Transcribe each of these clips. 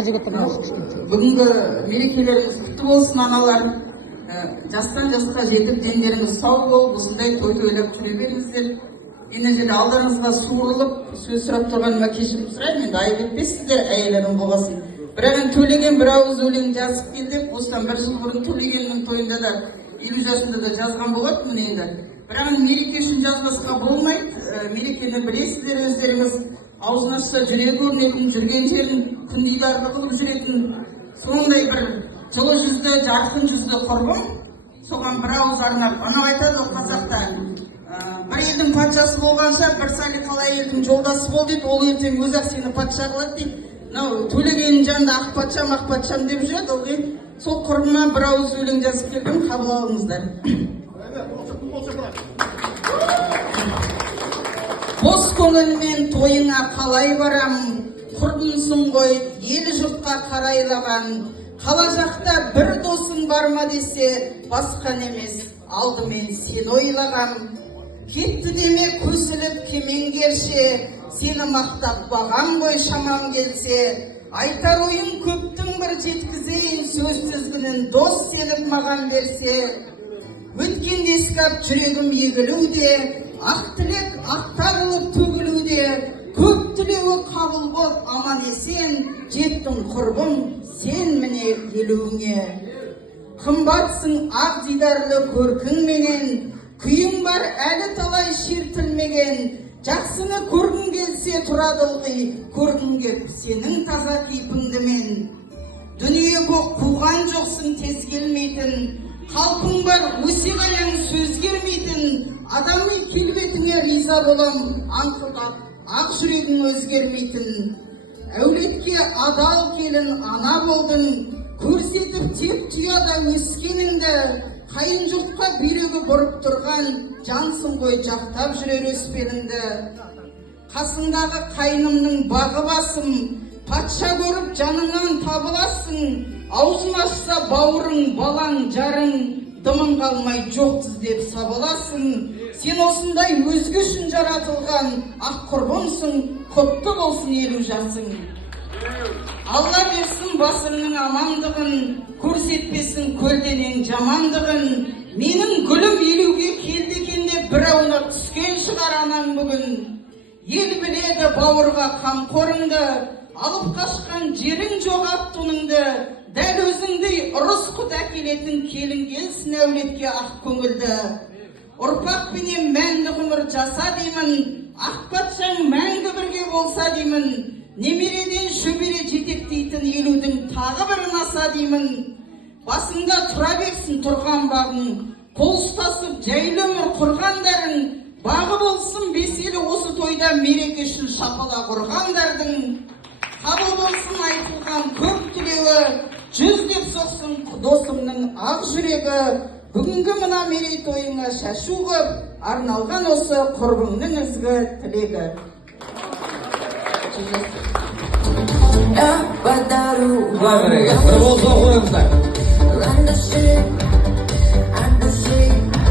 Бүгінгі мерекелеріңіз құтты болсын, аналар. Жастан жасқа жетіп, дендеріңіз сау болып, осындай тойды ойлап жүре беріңіздер. Енелер алдарыңызға суырылып, сөз сұрап тұрғаныма кешірім сұраймын. Енді айып етпейсіздер, әйелерім болғасын. Бірақ төлеген бір ауыз өлең жазып келдік. Осыдан бір жыл бұрын төлегеннің тойында да 50 жасында да жазған болады міне енді. Бірақ мереке үшін жазбасқа болмайды. Мерекені білесіздер өздеріңіз. Аузын ашса жүрегі көрінетін, жүрген жерін күндейларды қылып жүретін сондай бір жылы жүзді, жарқын жүзді құрбым. Соған бір ауыз арнап, ана айтады қазақта, бір елдің патшасы болғанша бір салиқалы әйелдің жолдасы бол дейді, ол ертең өзі-ақ сені патша қылады дейді. Мынау төлегеннің жанында ақ патшам деп жүреді, ылғи сол құрбыма бір ауыз өлең жазып келдім, қабыл алыңыздар. Бос көңілмен тойыңа қалай барам, құрбымсың ғой, ел жұртқа қарайлаған. Қала жақта бір досың бар ма десе, басқан емес, алдымен сені ойлаған. Кетті деме көсіліп кемеңгерше, сені мақтап бағам ғой шамам келсе. Айтар ойын көптің бір жеткізейін, сөз тізгінін дос сеніп маған берсе. Өткенде ескап жүрегім егілуде, ақ тілек ақтарылып төгілуде, көп тілеуі қабыл боп аман есен, жеттің құрбым сен міне елуіңе. Қымбатсың ақ дидарлы көркіңменен, күйің бар әлі талай шертілмеген. Жақсыны көргің келсе тұрады ылғи, көргің кеп сенің таза кейпіңді мен. Дүние көк қуған жоқсың тез келмейтін, қалпың бар өсеғаяң сөз кермейтін. Адамның келбетіңе риза болам, аңқылдап ақ жүрегің өзгермейтін. Әулетке адал келін ана болдың, көрсетіп тек тұяда өскеніңді. Қайын жұртқа бүйрегі бұрып тұрған, жансың ғой жақтап жүрер өспеніңді. Қасыңдағы қайнымның бағы басым, патша көріп жаныңнан табыласың. Аузын ашса бауырың, балаң, жарың, дымың қалмай жоқ тіздеп сабыласың. Сен осындай өзге үшін жаратылған ақ құрбымсың, құтты болсын 50 жасың. Алла берсін басыңның амандығын, көрсетпесін көлденең жамандығын. Менің гүлім 50-ге келді екенде бір аунап түскен шығар анаң бүгін. Ел біледі бауырға қамқорыңды, алып қашқан жерің жоқ ақ тұныңды. Дәл өзіңдей ұрыс құт әкелетін келін келсін әулетке ақ көңілді. Ұрпақпенен мәңгі ғұмыр жаса деймін, ақ патшаң мәңгі бірге болса деймін. Немереден шөбере жетектейтін елудің тағы бірін аса деймін. Басыңда тұра берсін тұрған бағың, қол ұстасып жайлы өмір құрғандарың. Бағы болсын беселі осы тойда мереке үшін шапала құрғандардың. Қабыл болсын айтылған көп тілеуі, жүздеп соқсын досымның ақ жүрегі. Бүгінгі мына мерейтойыңа шашу қып, арналған осы құрбыңның ізгі тілегі. Бір болса қойыңыздар.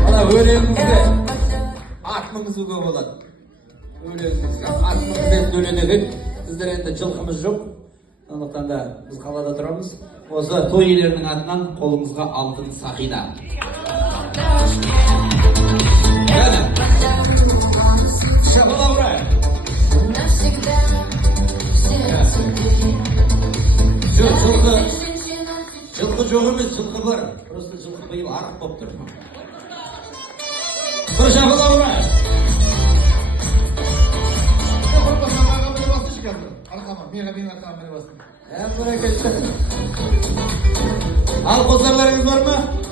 Ана өлеңіңізде ат мінгізуге болады. Өлеңіңізге ат мінгізетін өлең екен. Біздер енді жылқымыз жоқ. Сондықтан да біз қалада тұрамыз. Осы той иелерінің атынан қолыңызға алтын сақина. Және шапалақ ұрайық. Жылқы жоқ емес, жылқы бар. Просто жылқы биыл арық болып тұр. Бір шапалақ ұрайық. Ал қосарларыңыз бар ма?